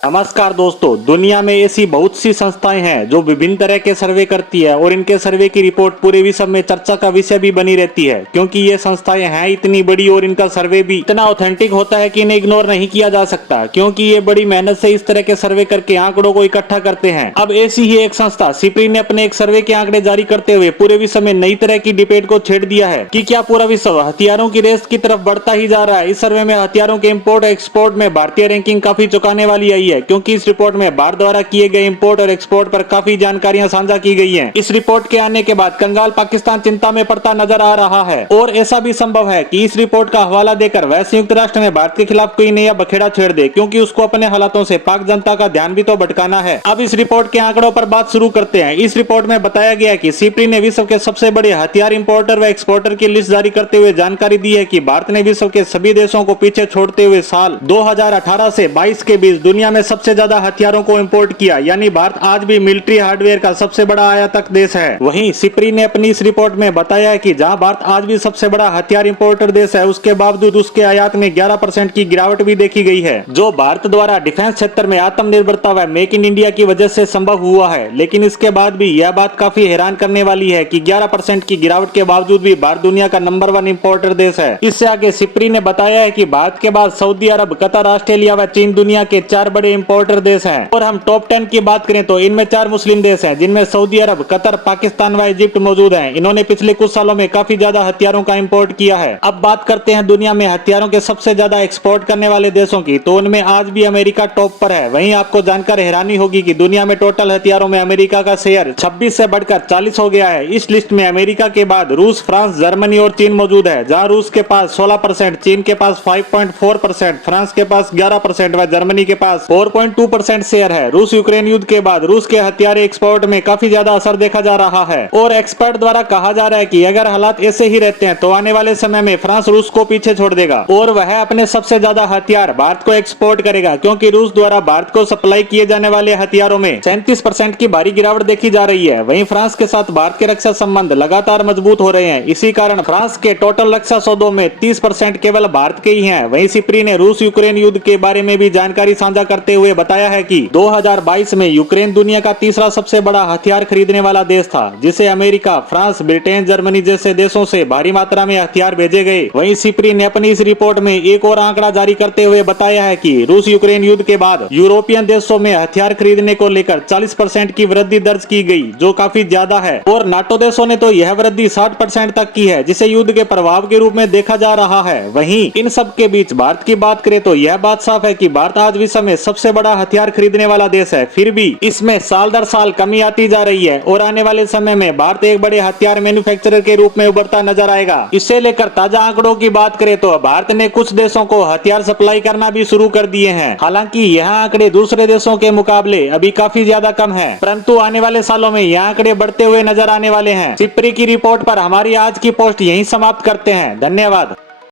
नमस्कार दोस्तों, दुनिया में ऐसी बहुत सी संस्थाएं हैं जो विभिन्न तरह के सर्वे करती है और इनके सर्वे की रिपोर्ट पूरे विश्व में चर्चा का विषय भी बनी रहती है, क्योंकि ये संस्थाएं हैं इतनी बड़ी और इनका सर्वे भी इतना ऑथेंटिक होता है कि इन्हें इग्नोर नहीं किया जा सकता, क्योंकि ये बड़ी मेहनत से इस तरह के सर्वे करके आंकड़ों को इकट्ठा करते हैं। अब ऐसी ही एक संस्था सिप्री ने अपने एक सर्वे के आंकड़े जारी करते हुए पूरे विश्व में नई तरह की डिबेट को छेड़ दिया है कि क्या पूरा विश्व हथियारों की रेस की तरफ बढ़ता ही जा रहा है। इस सर्वे में हथियारों के इम्पोर्ट एक्सपोर्ट में भारतीय रैंकिंग काफी चौंकाने वाली आई है, क्योंकि इस रिपोर्ट में भारत द्वारा किए गए इंपोर्ट और एक्सपोर्ट पर काफी जानकारियां साझा की गई हैं। इस रिपोर्ट के आने के बाद कंगाल पाकिस्तान चिंता में पड़ता नजर आ रहा है और ऐसा भी संभव है कि इस रिपोर्ट का हवाला देकर वह संयुक्त राष्ट्र में भारत के खिलाफ कोई नया बखेड़ा छेड़ दे, क्योंकि उसको अपने हालातों से पाक जनता का ध्यान भी तो भटकाना है। अब इस रिपोर्ट के आंकड़ों पर बात शुरू करते हैं। इस रिपोर्ट में बताया गया कि सिप्री ने विश्व के सबसे बड़े हथियार इंपोर्टर व एक्सपोर्टर की लिस्ट जारी करते हुए जानकारी दी है कि भारत ने विश्व के सभी देशों को पीछे छोड़ते हुए साल 2018 से 22 के बीच दुनिया में सबसे ज्यादा हथियारों को इंपोर्ट किया, यानी भारत आज भी मिलिट्री हार्डवेयर का सबसे बड़ा आयातक देश है। वहीं सिप्री ने अपनी इस रिपोर्ट में बताया है कि जहां भारत आज भी सबसे बड़ा हथियार इंपोर्टर देश है, उसके बावजूद उसके आयात में 11% की गिरावट भी देखी गई है, जो भारत द्वारा डिफेंस क्षेत्र में आत्मनिर्भरता व मेक इन इंडिया की वजह से संभव हुआ है। लेकिन इसके बाद भी यह बात काफी हैरान करने वाली है कि 11% की गिरावट के बावजूद भी भारत दुनिया का नंबर 1 इंपोर्टर देश है। इससे आगे सिप्री ने बताया है कि भारत के बाद सऊदी अरब, कतर, ऑस्ट्रेलिया व चीन दुनिया के 4 बड़े इंपोर्टर देश हैं। और हम टॉप 10 की बात करें तो इनमें 4 मुस्लिम देश हैं, जिनमें सऊदी अरब, कतर, पाकिस्तान व इजिप्ट मौजूद हैं। इन्होंने पिछले कुछ सालों में काफी ज्यादा हथियारों का इंपोर्ट किया है। अब बात करते हैं दुनिया में हथियारों के सबसे ज्यादा एक्सपोर्ट करने वाले देशों की, तो उनमें आज भी अमेरिका टॉप पर है। वहीं आपको जानकर हैरानी होगी कि दुनिया में टोटल हथियारों में अमेरिका का शेयर 26 से बढ़कर 40 हो गया है। इस लिस्ट में अमेरिका के बाद रूस, फ्रांस, जर्मनी और चीन मौजूद है, जहां रूस के पास 16%, चीन के पास 5.4%, फ्रांस के पास 11% व जर्मनी के पास 4.2% शेयर है। रूस यूक्रेन युद्ध के बाद रूस के हथियार एक्सपोर्ट में काफी ज्यादा असर देखा जा रहा है और एक्सपर्ट द्वारा कहा जा रहा है कि अगर हालात ऐसे ही रहते हैं तो आने वाले समय में फ्रांस रूस को पीछे छोड़ देगा और वह अपने सबसे ज्यादा हथियार भारत को एक्सपोर्ट करेगा, क्योंकि रूस द्वारा भारत को सप्लाई किए जाने वाले हथियारों में 37% की भारी गिरावट देखी जा रही है। वहीं फ्रांस के साथ भारत के रक्षा संबंध लगातार मजबूत हो रहे हैं। इसी कारण फ्रांस के टोटल रक्षा सौदों में 30% केवल भारत के ही हैं। वहीं सिप्री ने रूस यूक्रेन युद्ध के बारे में भी जानकारी साझा करते हुए बताया है कि 2022 में यूक्रेन दुनिया का तीसरा सबसे बड़ा हथियार खरीदने वाला देश था, जिसे अमेरिका, फ्रांस, ब्रिटेन, जर्मनी जैसे देशों से भारी मात्रा में हथियार भेजे गए। वहीं सिप्री ने अपनी इस रिपोर्ट में एक और आंकड़ा जारी करते हुए बताया है कि रूस यूक्रेन युद्ध के बाद यूरोपियन देशों में हथियार खरीदने को लेकर 40% की वृद्धि दर्ज की गई, जो काफी ज्यादा है। और नाटो देशों ने तो यह वृद्धि 60% तक की है, जिसे युद्ध के प्रभाव के रूप में देखा जा रहा है। वहीं इन सब के बीच भारत की बात करें तो यह बात साफ है कि भारत आज विश्व में सबसे बड़ा हथियार खरीदने वाला देश है। फिर भी इसमें साल दर साल कमी आती जा रही है और आने वाले समय में भारत एक बड़े हथियार मैन्युफैक्चरर के रूप में उभरता नजर आएगा। इससे लेकर ताजा आंकड़ों की बात करें तो भारत ने कुछ देशों को हथियार सप्लाई करना भी शुरू कर दिए हैं। हालांकि यह आंकड़े दूसरे देशों के मुकाबले अभी काफी ज्यादा कम है, परंतु आने वाले सालों में यह आंकड़े बढ़ते हुए नजर आने वाले हैं। सिप्री की रिपोर्ट पर हमारी आज की पोस्ट यहीं समाप्त करते हैं। धन्यवाद।